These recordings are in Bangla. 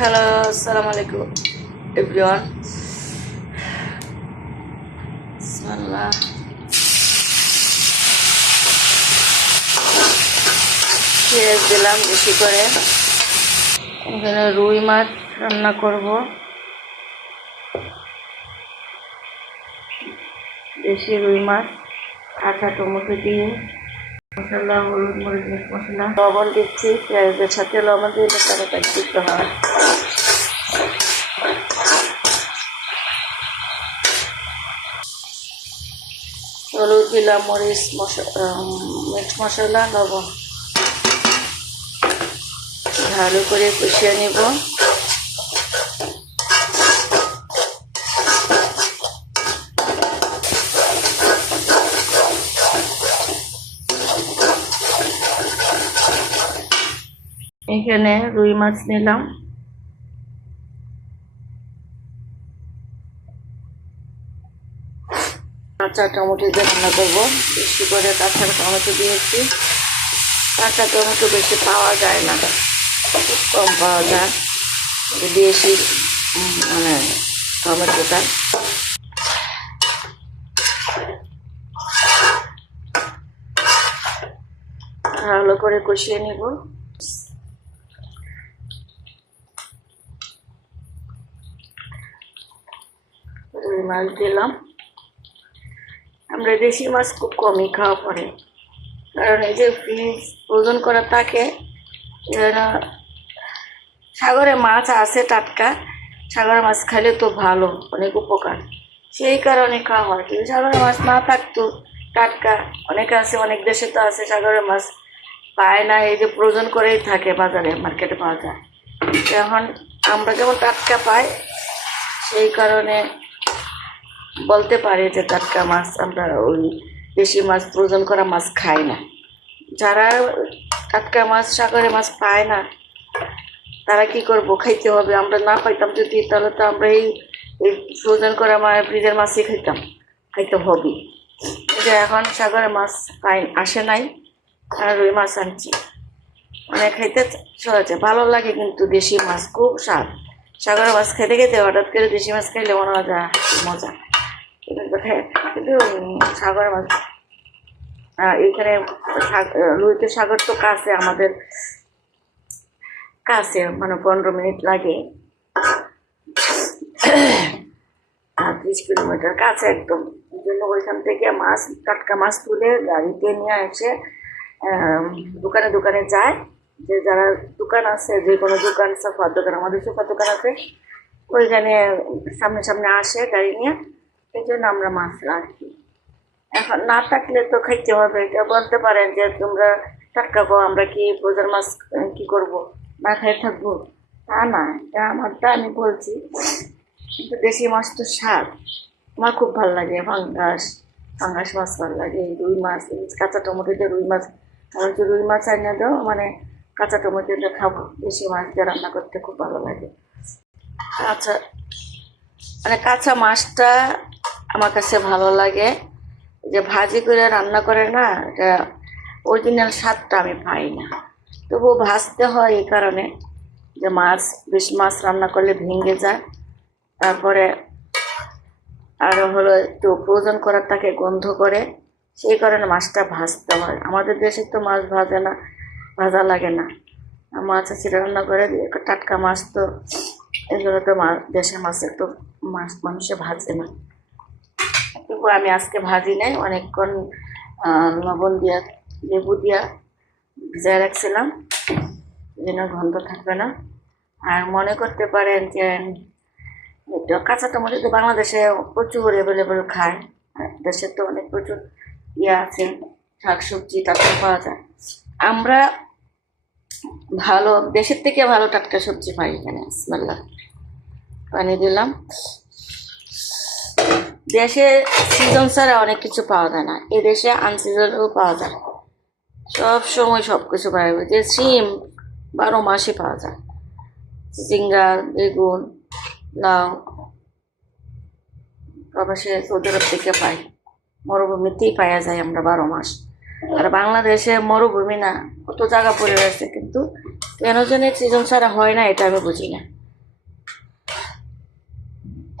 হ্যালো, আসসালামু আলাইকুম এভরিওয়ান। বিসমিল্লাহ। পেঁয়াজ দিলাম বেশি করে। এখানে রুই মাছ রান্না করব, দেশি রুই মাছ। কাঁচা টমেটো দিয়ে মশলা, হলুদ, মরিচ, মিট মশলা, লবণ দিচ্ছি। পেঁয়াজের সাথে লবণ দিলে তাড়াতাড়ি সিদ্ধ হয়। হলুদ দিলাম, মরিচ, মিট মশলা, লবণ। ভালো করে কষিয়ে নিব। এখানে রুই মাছ নিলাম, কাঁচা টমেটো দিয়ে রান্না করবো। বেশি করে কাঁচা টমেটো দিয়েছি। কাঁচা টমেটো বেশি পাওয়া যায় না, খুব কম পাওয়া যায় দেশি মানে টমেটোটা। ভালো করে কষিয়ে নিব। রুই মাছ দিলাম। আমরা দেশি মাছ খুব কমই খাওয়া পড়ে, কারণ এই যে ফ্রিজ ওজন করা থাকে। সাগরে মাছ আছে টাটকা, সাগরের মাছ খাইলে তো ভালো, অনেক উপকার, সেই কারণে খাওয়া হয়। কিন্তু সাগরের মাছ না থাকতো টাটকা, অনেক আছে, অনেক দেশে তো আছে সাগরের মাছ পায় না, এই যে প্রয়োজন করেই থাকে, বাজারে মার্কেটে পাওয়া যায়। এখন আমরা যেমন টাটকা পাই, সেই কারণে বলতে পারি যে টাটকা মাছ আমরা ওই দেশি মাছ, প্রয়োজন করা মাছ খাই না। যারা টাটকা মাছ, সাগরের মাছ পায় না, তারা কি করবো, খাইতে হবে। আমরা না পাইতাম যদি, তাহলে তো আমরা এই ফ্রোজেন করা ফ্রিজের মাছই খাইতে হবে। যে এখন সাগরের মাছ আসে নাই, আর রুই মাছ আনছি, মানে খাইতে সহজে ভালো লাগে। কিন্তু দেশি মাছ খুব স্বাদ। সাগরের মাছ খেতে খেতে হঠাৎ করে দেশি মাছ খাইলে মনে হয় মজা। কিন্তু সাগরের মাছ এইখানে লুইতে সাগর তো কাছে, আমাদের কাছে, মানে 15 মিনিট লাগে, 30 কিলোমিটার কাছে একদম। এই জন্য ওইখান থেকে মাছ, টাটকা মাছ তুলে গাড়িতে নিয়ে এসে দোকানে দোকানে যায়। যে যারা দোকান আছে, যে কোনো দোকান, সোফার দোকান, আমাদের সোফার দোকান আছে, ওইখানে সামনে সামনে আসে গাড়ি নিয়ে। এই জন্য আমরা মাছ রাখি। এখন না থাকলে তো খাইতে হবে। এটা বলতে পারেন যে তোমরা টাটকা পাও, আমরা কি বোঝার মাছ কি করব, না খাই থাকবো, তা না। এটা আমারটা আমি বলছি। কিন্তু দেশি মাছ তো স্বাদ, আমার খুব ভালো লাগে। ফাঙ্গাস মাছ ভালো লাগে, রুই মাছ, কাঁচা টমেটো দিয়ে রুই মাছ। আমার যে রুই মাছ আনিয়ে দাও, মানে কাঁচা টমেটো দিয়ে খাবো। দেশি মাছ দিয়ে রান্না করতে খুব ভালো লাগে। আচ্ছা, মানে কাঁচা মাছটা আমার কাছে ভালো লাগে। যে ভাজি করে রান্না করে না, এটা অরিজিনাল স্বাদটা আমি পাই না। তবুও ভাজতে হয় এই কারণে যে বেশ মাছ রান্না করলে ভেঙে যায়। তারপরে আরও হলো একটু প্রয়োজন করার তাকে গন্ধ করে, সেই কারণে মাছটা ভাজতে হয়। আমাদের দেশে তো মাছ ভাজা লাগে না, মাছ আছে রান্না করে টাটকা মাছ। তো এগুলো তো দেশের মাছের তো মানুষে ভাজে না। তবু আমি আজকে ভাজি নাই, অনেকক্ষণ লবণ দিয়া, লেবু দিয়া ভিজায় রাখছিলাম, যেন গন্ধ থাকবে না। আর মনে করতে পারেন যে কাঁচা টমেটো তো বাংলাদেশে প্রচুর অ্যাভেলেবল খায়। দেশে তো অনেক প্রচুর আছে, শাকসবজি টাটকা পাওয়া যায়। আমরা ভালো, দেশের থেকে ভালো টাটকা সবজি পাই এখানে। বিসমিল্লাহ, পানি দিলাম। দেশে সিজন ছাড়া অনেক কিছু পাওয়া যায় না, এদেশে আনসিজনেও পাওয়া যায়। সব সময় সব কিছু পাওয়া যায়। যে সিম 12 মাসই পাওয়া যায়, ঝিঙ্গা, বেগুন, লাউ প্রবাসে সৌদি আরব থেকে পাই, মরুভূমিতেই পাওয়া যায় আমরা 12 মাস। আর বাংলাদেশে মরুভূমি না, কত জায়গা পড়ে রয়েছে, কিন্তু কেন যেন সিজন ছাড়া হয় না, এটা আমি বুঝি না।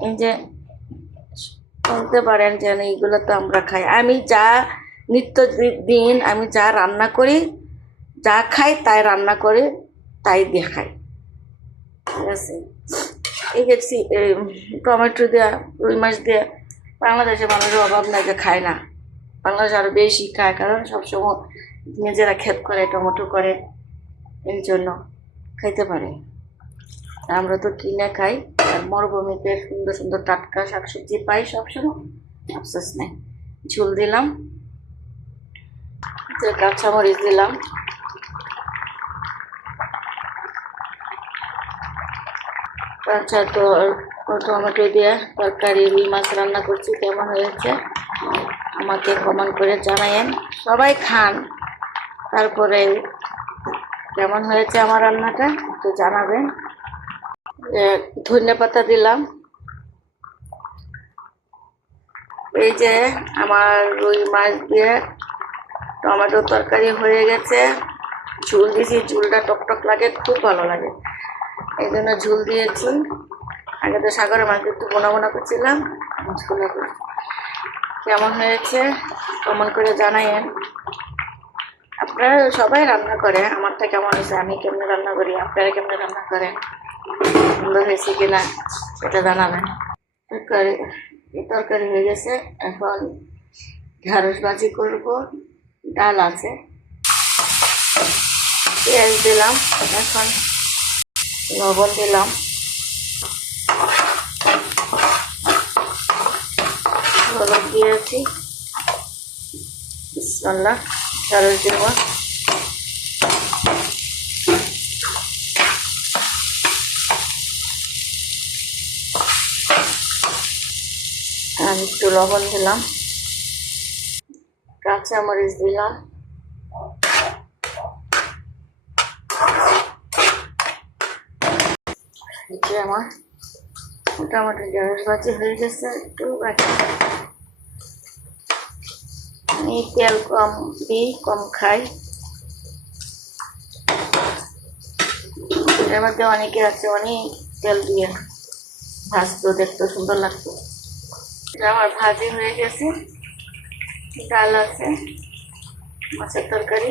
এই যে বলতে পারেন যে এইগুলো তো আমরা খাই। আমি যা নিত্য দিন আমি যা রান্না করি, যা খাই তাই রান্না করে তাই দিয়ে খাই, ঠিক আছে। এই যে টমেটো দেওয়া, রুই মাছ দিয়ে বাংলাদেশে মানুষের অভাব নাই যে খায় না। বাংলাদেশে আরও বেশি খায়, কারণ সবসময় নিজেরা ক্ষেত করে, টমেটো করে, এই জন্য খাইতে পারে। আমরা তো কিনে খাই, আর মরুভূমিতে সুন্দর সুন্দর টাটকা শাকসবজি পাই সবসময়, আফসোস নেই। ঝুল দিলাম, কাঁচামরিচ দিলাম, আচ্ছা। তো টমেটো দিয়ে তরকারি রুই মাছ রান্না করছি, কেমন হয়েছে আমাকে কমেন্ট করে জানায়েন। সবাই খান, তারপরে কেমন হয়েছে আমার রান্নাটা একটু জানাবেন। ধনিয়া পাতা দিলাম। এই যে আমার রুই মাছ দিয়ে টমেটো তরকারি হয়ে গেছে। ঝুল দিয়েছি, ঝুলটা টকটক লাগে, খুব ভালো লাগে, এই জন্য ঝুল দিয়েছি। আগে তো সাগরের মাছ একটু বোনা বোনা করছিলাম, ঝুলা করে। কেমন হয়েছে কমেন্ট করে জানাইয়েন। আপনারা সবাই রান্না করে, আমারটা কেমন হয়েছে, আমি কেমনে রান্না করি, আপনারা কেমনে রান্না করেন, সুন্দর হয়েছে কিনা সেটা জানাবেন। তরকারি হয়ে গেছে, এখন ঢেঁড়স ভাজি করবো, ডাল আছে, পেঁয়াজ দিলাম, এখন লবণ দিলাম, হলুদ দিয়েছি, বিসমিল্লাহ, ঢেঁড়স দেব, আর একটু লবণ দিলাম, কাঁচামরিচ দিলাম, আমার মোটামুটি ঢেঁড়স ভাজি হয়ে গেছে। একটু আমি তেল কম দিই, কম খাই। এর মধ্যে অনেকে আছে অনেক তেল দিয়ে ভাজতো, দেখতে সুন্দর লাগতো। আমার ভাজি হয়ে গেছে, ডাল আছে, মাছের তরকারি।